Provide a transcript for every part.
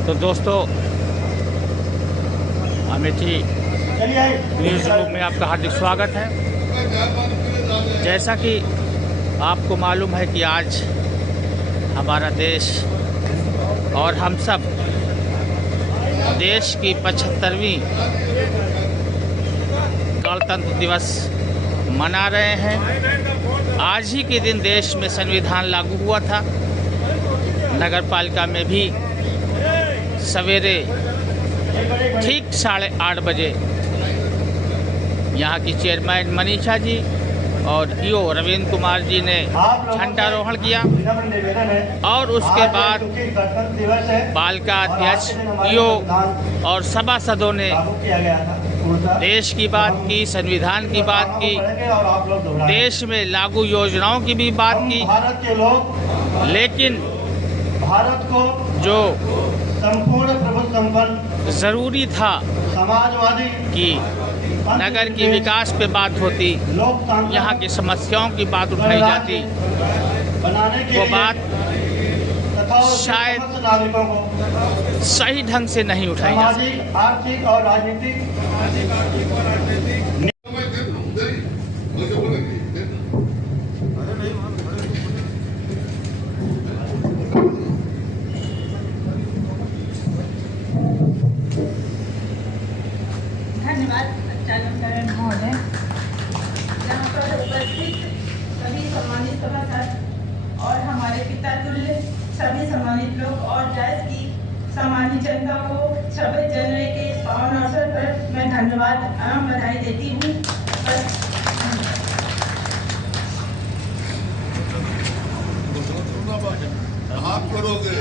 तो दोस्तों, Amethi news group में आपका हार्दिक स्वागत है। जैसा कि आपको मालूम है कि आज हमारा देश और हम सब देश की 75वीं गणतंत्र दिवस मना रहे हैं। आज ही के दिन देश में संविधान लागू हुआ था। नगर पालिका में भी सवेरे ठीक 8:30 बजे यहाँ की चेयरमैन मनीषा जी और ईओ रविंद्र कुमार जी ने झंडारोहण किया और उसके बाद पालिका अध्यक्ष, ईओ और सभासदों ने देश की बात की, संविधान की बात की, देश में लागू योजनाओं की भी बात की। लेकिन भारत को जो संपूर्ण प्रभुत्व संपन्न जरूरी था समाजवादी कि नगर की विकास पे बात होती, यहाँ की समस्याओं की बात उठाई जाती, बनाने के वो बात शायद नागरिकों को सही ढंग से नहीं उठाई जा सकती। सामाजिक, आर्थिक और राजनीतिक धन्यवाद महोदय। यहाँ पर उपस्थित सभी सम्मानित सभासद और हमारे पिता तुल्य सभी सम्मानित लोग और जायज की सम्मानित जनता को 26 जनवरी के इस पावन अवसर पर मैं धन्यवाद एवं बधाई देती हूँ। आप करोगे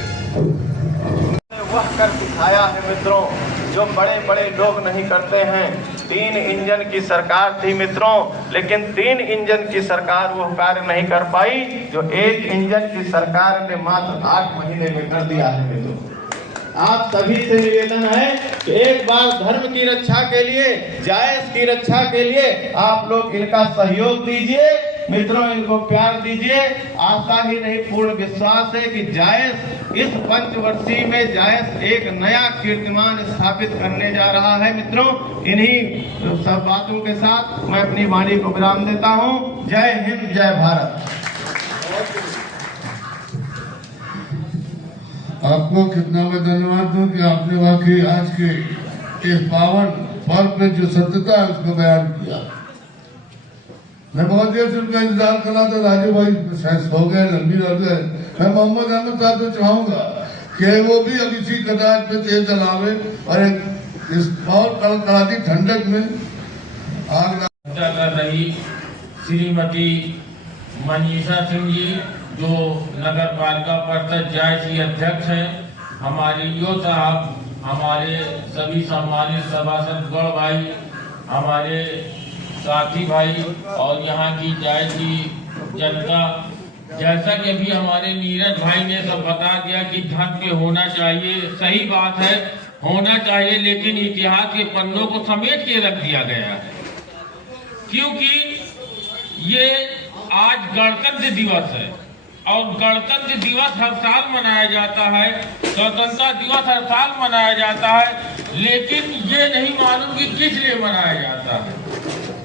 वह कर दिखाया है मित्रों जो बड़े बड़े लोग नहीं करते हैं। 3 इंजन की सरकार थी मित्रों, लेकिन 3 इंजन की सरकार वो कार्य नहीं कर पाई जो 1 इंजन की सरकार ने मात्र 8 महीने में कर दिया है मित्रों। आप सभी से निवेदन है कि एक बार धर्म की रक्षा के लिए, जायज की रक्षा के लिए आप लोग इनका सहयोग दीजिए मित्रों, इनको प्यार दीजिए। आशा ही नहीं पूर्ण विश्वास है कि जायज इस पंचवर्षीय में जायज एक नया कीर्तिमान स्थापित करने जा रहा है मित्रों। इन्हीं सब बातों के साथ मैं अपनी वाणी को विराम देता हूँ। जय हिंद, जय भारत। आपको कितना मैं धन्यवाद दूं कि आपने वाकई आज के इस पावन पर्व में जो सत्यता है उसको बयान किया। मैं बहुत देर से उनका इंतजार कर रहा था। राजू भाई शायद हो गए, रणबीर हो गए। मैं मोहम्मद अहमद साहब से चाहूंगा कि वो भी अब इसी कदार पे तेज चलावे और एक इस बहुत कड़कड़ाती ठंडक में आग कर रही श्रीमती मनीषा सिंह जी जो नगर पालिका परिषद जायज की अध्यक्ष हैं, हमारे ईओ साहब, हमारे सभी सम्मानित सभासद गौड़ भाई, हमारे साथी भाई और यहाँ की जायज की जनता। जैसा कि अभी हमारे नीरज भाई ने सब बता दिया कि धर्म के होना चाहिए, सही बात है, होना चाहिए, लेकिन इतिहास के पन्नों को समेट के रख दिया गया है। क्योंकि ये आज गणतंत्र दिवस है और गणतंत्र दिवस हर साल मनाया जाता है, स्वतंत्रता दिवस हर साल मनाया जाता है, लेकिन ये नहीं मालूम कि किस लिए मनाया जाता है।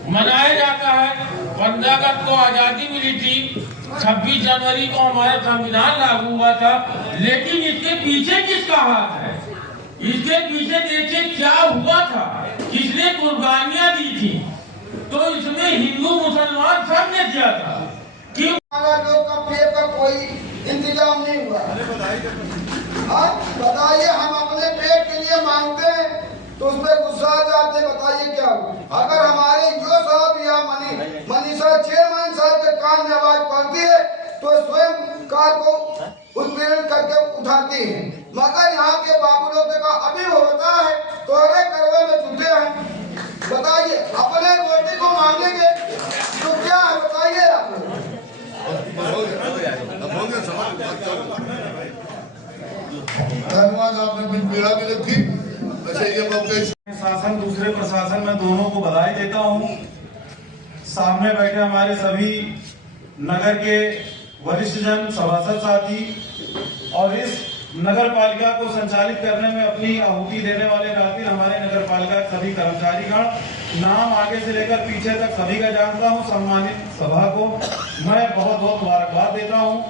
मनाया जाता है 15 अगस्त को आजादी मिली थी, 26 जनवरी को हमारा संविधान लागू हुआ था, लेकिन इसके पीछे किसका हाथ है? इसके पीछे देखिए क्या हुआ था, किसने कुर्बानियां दी थी। तो इसमें हिंदू मुसलमान सब ने किया था। क्यों लोग का पेट का कोई इंतजाम नहीं हुआ? बताइए, हम अपने पेट के लिए मांगते हैं तो उस पर गुस्सा आ जाते। बताइए क्या हुआ? अगर हमारे जो साहब या मनीषा चेयरमैन साहब के कान में आवाज पड़ती है तो स्वयं कार को उत्पीड़न करके उठाती है, मगर यहाँ के बाबू लोग का अभी होता है तो अरे करवे में छुपे हैं। बताइए, अपने रोटी को मांगेंगे तो क्या है? बताइए आप। धन्यवाद, आपने कुछ पीड़ा भी रखी। वैसे ये मौके शासन, दूसरे प्रशासन में दोनों को बधाई देता हूँ। सामने बैठे हमारे सभी नगर के वरिष्ठ जन, सभासद साथी और इस नगर पालिका को संचालित करने में अपनी आहुति देने वाले नाते हमारे नगर पालिका के सभी कर्मचारीगण, नाम आगे से लेकर पीछे तक सभी का जानता हूं। सम्मानित सभा को मैं बहुत बहुत मुबारकबाद देता हूं।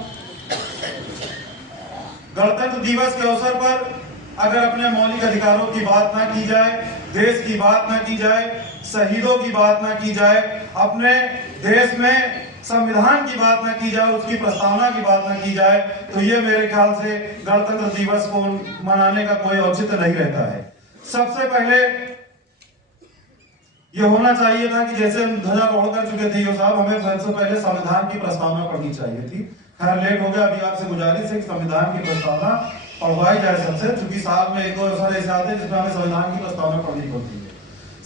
गणतंत्र दिवस के अवसर पर अगर अपने मौलिक अधिकारों की बात ना की जाए, देश की बात ना की जाए, शहीदों की बात ना की जाए, अपने देश में संविधान की बात ना की जाए, उसकी प्रस्तावना की बात ना की जाए, तो ये मेरे ख्याल से गणतंत्र दिवस को मनाने का कोई औचित्य नहीं रहता है। सबसे पहले ये होना चाहिए था कि जैसे ध्वजारोहण कर चुके थे ये साहब, हमें सबसे पहले संविधान की प्रस्तावना पढ़नी चाहिए थी। खैर लेट हो गया, अभी आपसे गुजारिश है कि संविधान की प्रस्तावना पढ़वाई जाए सबसे, क्योंकि साल में एक दो अवसर ऐसे आते हैं जिसमें हमें संविधान की प्रस्तावना पढ़नी पड़ती है।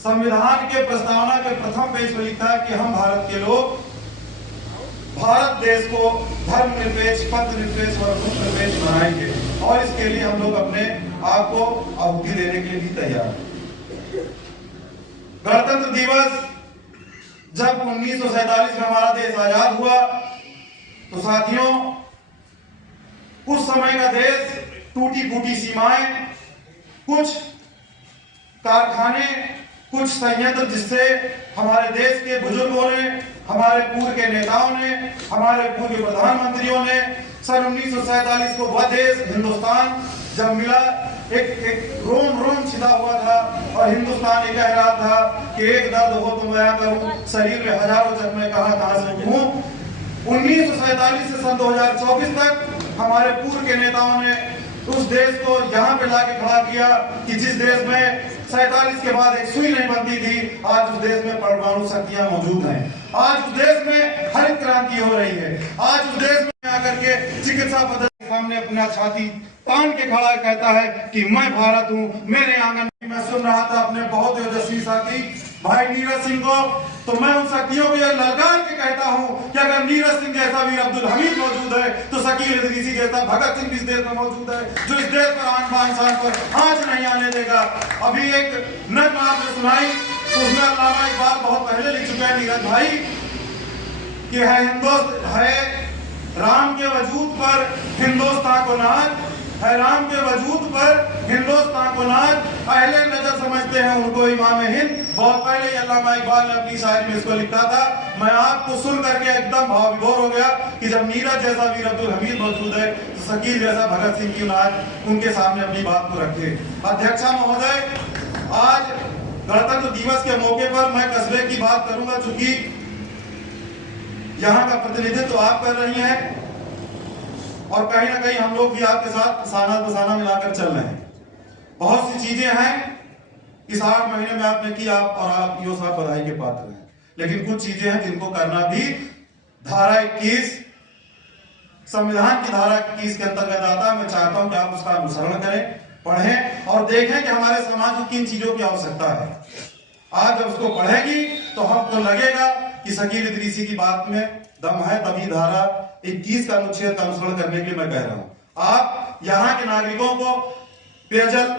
संविधान के प्रस्तावना के प्रथम पेज पर लिखा है कि हम भारत के लोग भारत देश को धर्मनिरपेक्ष, पंथनिरपेक्ष और धर्मनिरपेक्ष बनाएंगे, और इसके लिए हम लोग अपने आप को आहुति देने के लिए भी तैयार हैं। गणतंत्र दिवस जब 1947 में हमारा देश आजाद हुआ, तो साथियों उस समय का देश टूटी फूटी सीमाएं, कुछ कारखाने, कुछ संयंत्र जिससे हमारे देश के बुजुर्गों ने, हमारे पूर्व के नेताओं ने, हमारे पूर्व के प्रधानमंत्रियों ने सन 1947 को वह देश हिंदुस्तान जब मिला, एक रोम रोम छिदा हुआ था और हिंदुस्तान ये कह रहा था कि एक दर्द हो तो मैं करूं, शरीर में हजारों जख्में कहां से हूं। 1947 से सन 2024 तक हमारे पूर्व के नेताओं ने उस देश को यहाँ पे लाके खड़ा किया कि जिस देश में 47 के बाद एक सुई नहीं बनती थी, आज उस देश में परमाणु शक्तियां मौजूद हैं। आज उस देश में हरित क्रांति हो रही है। आज उस देश में आकर के चिकित्सा पद्धति के सामने अपना छाती तान के खड़ा कहता है कि मैं भारत हूँ, मेरे आंगन में। मैं सुन रहा था अपने बहुत ओजस्वी साथी भाई नीरज सिंह को, तो मैं उन शक्तियों को यह ललकार के कहता हूँ कि अगर नीरज सिंह जैसा वीर अब्दुल हमीद मौजूद है, तो शकील इदरीसी जैसा भगत सिंह इस देश में मौजूद है, जो इस देश पर आन बान शान पर आंच नहीं आने देगा। अभी एक नज्म आपने सुनाई, तो उसमें अल्लामा इकबाल बहुत पहले लिख चुके हैं नीरज भाई कि है हिंदुस्तान है राम के वजूद पर हिंदुस्तान को नाज, है राम के वजूद पर हिंदुस्तान को नाज, अहले नजर समझते हैं उनको इमाम हिंद। बहुत पहले अल्लामा इकबाल ने अपनी शायरी में इसको लिखा था। मैं आपको सुन करके एकदम भाव विभोर हो गया कि जब नीरज जैसा वीर अब्दुल हमीद मौजूद है, तो शकील जैसा भगत सिंह की नाज उनके सामने अपनी बात को रखे। अध्यक्षा महोदय, आज गणतंत्र दिवस के मौके पर मैं कस्बे की बात करूंगा, चूंकि यहाँ का प्रतिनिधित्व आप कर रही हैं और कहीं ना कहीं हम लोग भी आपके साथ साना बसाना मिलाकर चल रहे हैं। बहुत सी चीजें हैं इस 8 महीने में आपने की, आप यो साहब बधाई के पात्र हैं, लेकिन कुछ चीजें हैं जिनको करना भी धारा 21 संविधान की धारा 21 के अंतर्गत आता है। मैं चाहता हूं कि आप उसका अनुसरण करें, पढ़ें और देखें कि हमारे समाज को किन चीजों की आवश्यकता है। आज जब उसको पढ़ेगी तो हमको लगेगा कि शकील इदरीसी की बात में दम है, तभी धारा 21 का अनुच्छेद का अनुसरण करने के लिए मैं कह रहा हूं। आप यहाँ के नागरिकों को पेयजल,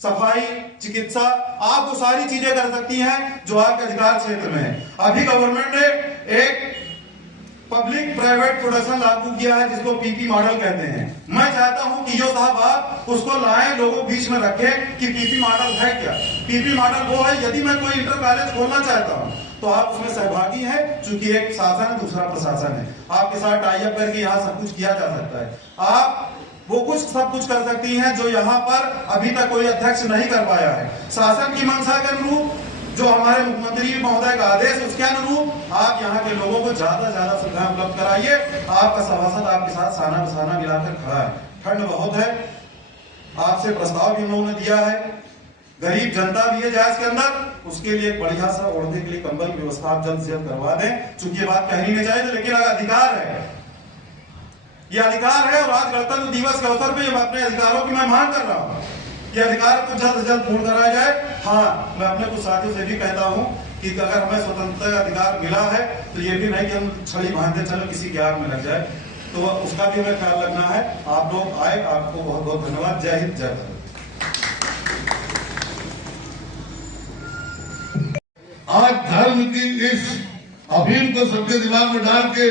सफाई, चिकित्सा, आप वो सारी चीजें कर सकती हैं जो आपके अधिकार क्षेत्र में है। अभी गवर्नमेंट ने एक पब्लिक प्राइवेट प्रोडक्शन लागू किया है जिसको पीपी मॉडल कहते हैं। मैं चाहता हूं कि यो साहब आप उसको लाएं, लोगों बीच में रखें कि पीपी मॉडल है क्या। पीपी मॉडल वो है, यदि मैं कोई इंटर कॉलेज खोलना चाहता हूं तो आप उसमें सहभागी हैं, चूंकि एक शासन है, दूसरा प्रशासन है, आपके साथ टाई अप करके यहाँ सब कुछ किया जा सकता है। आप वो कुछ सब कुछ कर सकती हैं जो यहाँ पर अभी तक कोई अध्यक्ष नहीं कर पाया है। शासन की मंशा के अनुरूप, जो हमारे मुख्यमंत्री महोदय का आदेश, उसके अनुरूप आप यहाँ के लोगों को ज्यादा ज्यादा सुविधाएं उपलब्ध कराइए। आपका सभासद आपके साथ साना बसाना मिलाकर खड़ा है। ठंड बहुत है, आपसे प्रस्ताव भी हम लोगों ने दिया है, गरीब जनता भी है जायज के अंदर, उसके लिए एक बढ़िया सा ओढ़ने के लिए कंबल की व्यवस्था आप जल्द से जल्द करवा दें। चूंकि ये बात कहनी नहीं चाहिए, लेकिन अधिकार है, ये अधिकार है। और आज गणतंत्र दिवस के अवसर पे अपने अधिकारों की मैं मांग कर रहा हूँ, ये अधिकार को जल्द से जल्द पूर्ण कराया जाए। हाँ, मैं अपने कुछ साथियों से भी कहता हूँ कि अगर हमें स्वतंत्रता का अधिकार मिला है तो ये भी नहीं कि हम छड़ी बांधते चलो किसी के आग में लग जाए, तो उसका भी हमें ख्याल रखना है। आप लोग आए, आपको बहुत बहुत धन्यवाद। जय हिंद, जय भारत। आज धर्म की इस अफीम को सबके दिमाग में डाल के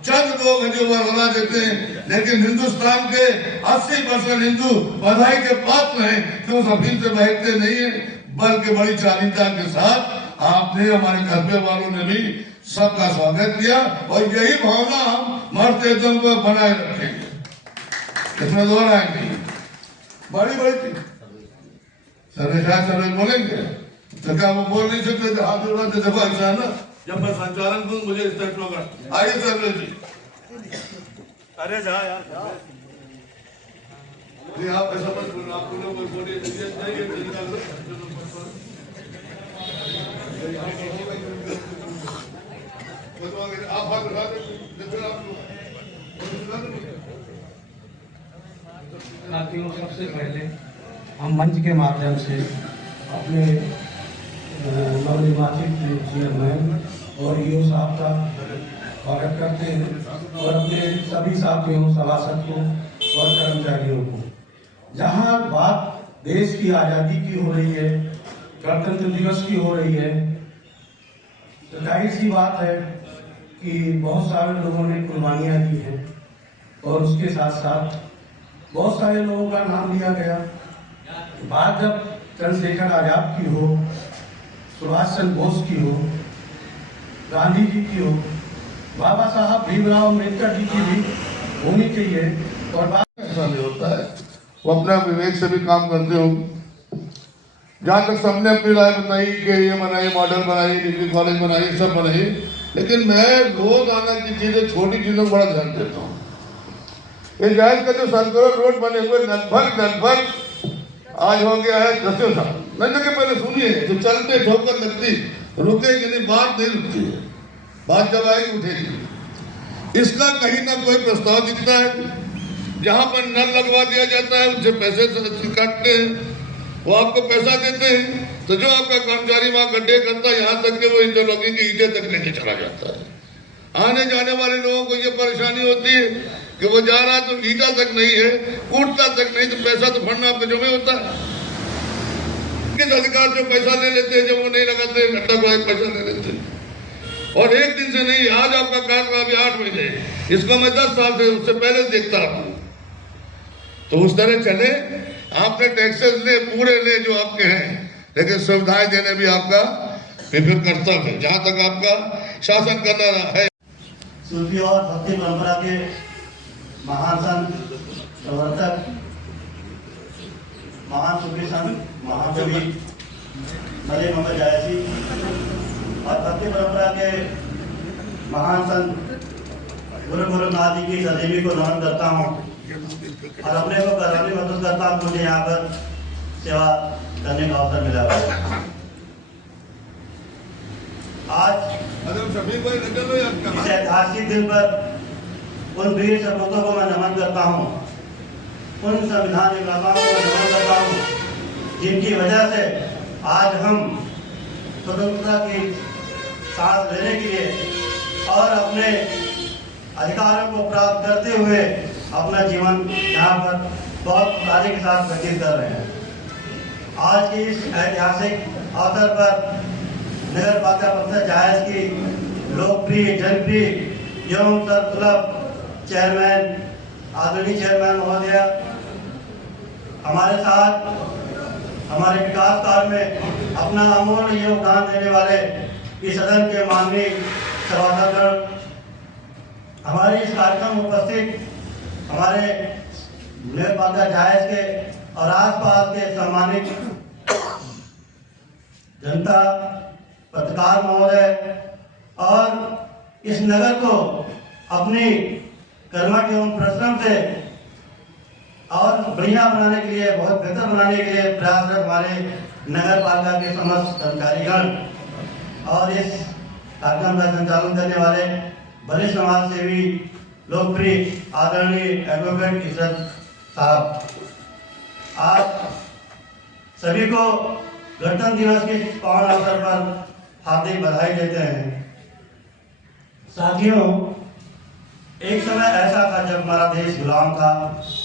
चंद लोग हैं जो बना देते हैं, लेकिन हिंदुस्तान के 80% हिंदू बधाई के पात्र हैं तो अफीम से बहकते नहीं है, बल्कि बड़ी चालीता के साथ आपने, हमारे कस्बे वालों ने भी सबका स्वागत किया और यही भावना हम मरते दम को बनाए रखेंगे, इसमें दो राय नहीं। बड़ी बड़ी चीज सब बोलेंगे तो क्या वो बोल नहीं सकते? हाथ जोड़ा तो देखो ऐसा ना, जब मैं संचालन करूँ मुझे इस तरह होगा। आइए सर्वे जी, अरे जा यार, आप ऐसा मत बोलो, आप लोग कोई बोलिए साथियों, सबसे पहले हम मंच के माध्यम से अपने नवनिर्वाचित चेयरमैन और ईओ साहब का स्वागत करते हैं और अपने सभी साथियों, सभासद को और कर्मचारियों को। जहां बात देश की आज़ादी की हो रही है, गणतंत्र दिवस की हो रही है, तो जाहिर सी बात है कि बहुत सारे लोगों ने कुर्बानियां दी हैं और उसके साथ साथ बहुत सारे लोगों का नाम लिया गया। बात जब चंद्रशेखर आजाद की हो, सुभाष चंद्र बोस की हो, गांधी जी की हो, बाबा साहब भीमराव अम्बेडकर जी की भी होनी चाहिए। और बात ऐसा नहीं होता है, वो अपना विवेक से भी काम करते हो। जहाँ तक सबने अपनी राय बताई कि ये बनाई, मॉडल बनाई, डिग्री कॉलेज बनाई, सब बनाई, लेकिन मैं रोजाना की चीजें, छोटी चीजों को बड़ा ध्यान देता हूँ। ये जायज का जो संतोष रोड बने हुए लगभग आज हो गया है 10 साल। मैंने के पहले सुनिए, तो चलते ठोकर लगती, रुकेगी नहीं, बात नहीं रुकती है, बात जब आएगी उठेगी। इसका कहीं ना कोई प्रस्ताव दिखता है, जहां पर नल लगवा दिया जाता है उनसे पैसे काटते हैं, वो आपको पैसा देते हैं, तो जो आपका कर्मचारी वहां गड्ढे करता है, यहाँ तक कि वो इंटरलॉकिंग की ईंटें तक लेके चला जाता है। आने जाने वाले लोगों को ये परेशानी होती है कि वो जा रहा तो ईटा तक नहीं है, कूटता तक नहीं, तो पैसा तो फंड आपके जमे होता है। किस अधिकार से पैसा ले लेते हैं, जब वो नहीं लगाते घंटा को एक पैसा ले लेते हैं। और एक दिन से नहीं, आज आपका कार्य अभी 8 महीने, इसको मैं 10 साल से उससे पहले देखता रहा हूँ। तो उस तरह चले, आपने टैक्सेस ले, पूरे ले जो आपके हैं, लेकिन सुविधाएं देने भी आपका फिर कर्तव्य है, जहां तक आपका शासन करना है। सूफी और भक्ति परंपरा के महान संत, प्रवर्तक, महान सूफी संत, महाकवि मलय मोहम्मद जायसी और भक्ति परंपरा के महान संत गुरु गोरखनाथ जी की सदैवी को नमन करता हूँ और अपने को गर्व महसूस करता हूँ, मुझे यहाँ पर सेवा करने का अवसर मिला है। आज इस ऐतिहासिक दिन पर उन वीर सपूतों को मैं नमन करता हूँ, उन संविधान निर्माताओं को मैं नमन करता हूँ, जिनकी वजह से आज हम स्वतंत्रता की सांस लेने के लिए और अपने अधिकारों को प्राप्त करते हुए अपना जीवन यहाँ पर बहुत खुशहाली के साथ व्यतीत कर रहे हैं। आज के इस ऐतिहासिक अवसर पर नगर पालिका परिषद जायज की लोकप्रिय, जनप्रिय एवं सर्वसुलभ चेयरमैन, आदरणीय चेयरमैन महोदय, हमारे साथ हमारे विकास कार्य में अपना अमूल्य योगदान देने वाले इस सदन के माननीय सभासदगण, हमारे इस कार्यक्रम में उपस्थित हमारे नगर पालिका जायज के और आसपास के सम्मानित जनता, पत्रकार महोदय और इस नगर को अपनी कर्मठ एवं परिश्रम से और बढ़िया बनाने के लिए, बहुत बेहतर बनाने के लिए प्रयासरत हमारे नगर पालिका के समस्त कर्मचारीगण और इस कार्यक्रम का संचालन करने वाले वरिष्ठ समाज सेवी, लोकप्रिय आदरणीय एडवोकेट इशरत साहब, आप सभी को गणतंत्र दिवस के पावन अवसर पर हार्दिक बधाई देते हैं। साथियों, एक समय ऐसा था जब हमारा देश गुलाम था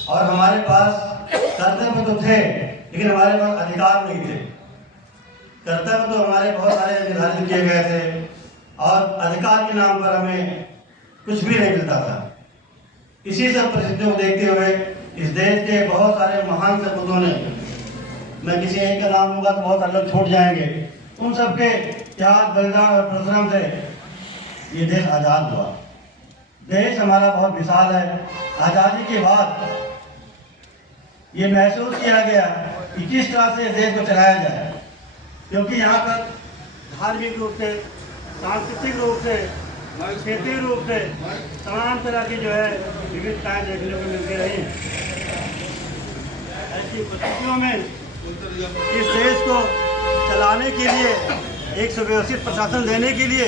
और हमारे पास कर्तव्य तो थे, लेकिन हमारे पास अधिकार नहीं थे। कर्तव्य तो हमारे बहुत सारे निर्धारित किए गए थे और अधिकार के नाम पर हमें कुछ भी नहीं मिलता था। इसी सब परिस्थितियों को देखते हुए इस देश के बहुत सारे महान सपूतों ने, मैं किसी एक का नाम लूंगा तो बहुत अलग छूट जाएंगे, उन सबके त्याग, बलिदान और परिश्रम से ये देश आज़ाद हुआ। देश हमारा बहुत विशाल है। आज़ादी के बाद ये महसूस किया गया कि किस तरह से देश को चलाया जाए, क्योंकि यहाँ पर धार्मिक रूप से, सांस्कृतिक रूप से, क्षेत्रीय रूप से तमाम तरह की जो है विविधताएं देखने को मिलती रही हैं। ऐसी परिस्थितियों में इस देश को चलाने के लिए, एक सुव्यवस्थित प्रशासन देने के लिए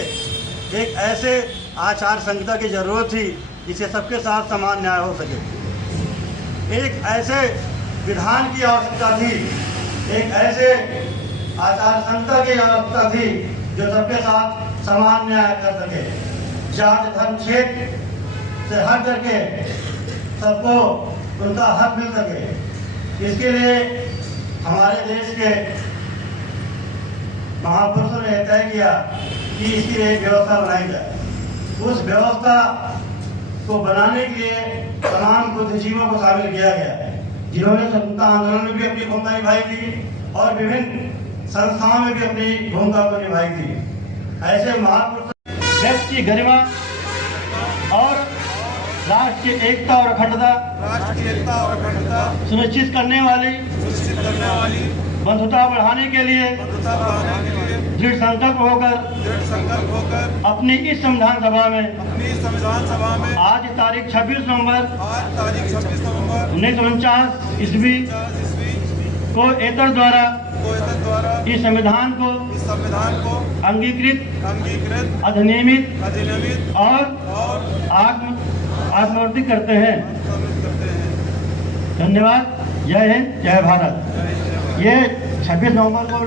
एक ऐसे आचार संहिता की जरूरत थी जिससे सबके साथ समान न्याय हो सके। एक ऐसे विधान की आवश्यकता थी, एक ऐसे आचार संहिता की आवश्यकता थी जो सबके साथ समान न्याय कर सके, जाति धर्म क्षेत्र से हट करके सबको उनका हक मिल सके। इसके लिए हमारे देश के महापुरुषों ने तय किया कि इसकी एक व्यवस्था बनाई जाए। उस व्यवस्था को बनाने के लिए तमाम बुद्धिजीवियों को शामिल किया गया है, जिन्होंने स्वतंत्रता आंदोलन में भी अपनी भूमिका निभाई थी और विभिन्न संस्थाओं में भी अपनी भूमिका को निभाई थी। ऐसे महापुरुष देश की गरिमा और राष्ट्र की एकता और अखंडता सुनिश्चित करने वाली बंधुता बढ़ाने के लिए दृढ़ संकल्प होकर अपनी इस संविधान सभा में आज तारीख 26 नवंबर 1949 ईस्वी को एतर द्वारा इस संविधान को अंगीकृत, अधिनियमित और आत्मवर्तित करते हैं। धन्यवाद। जय हिंद, जय भारत। ये 26 नवंबर को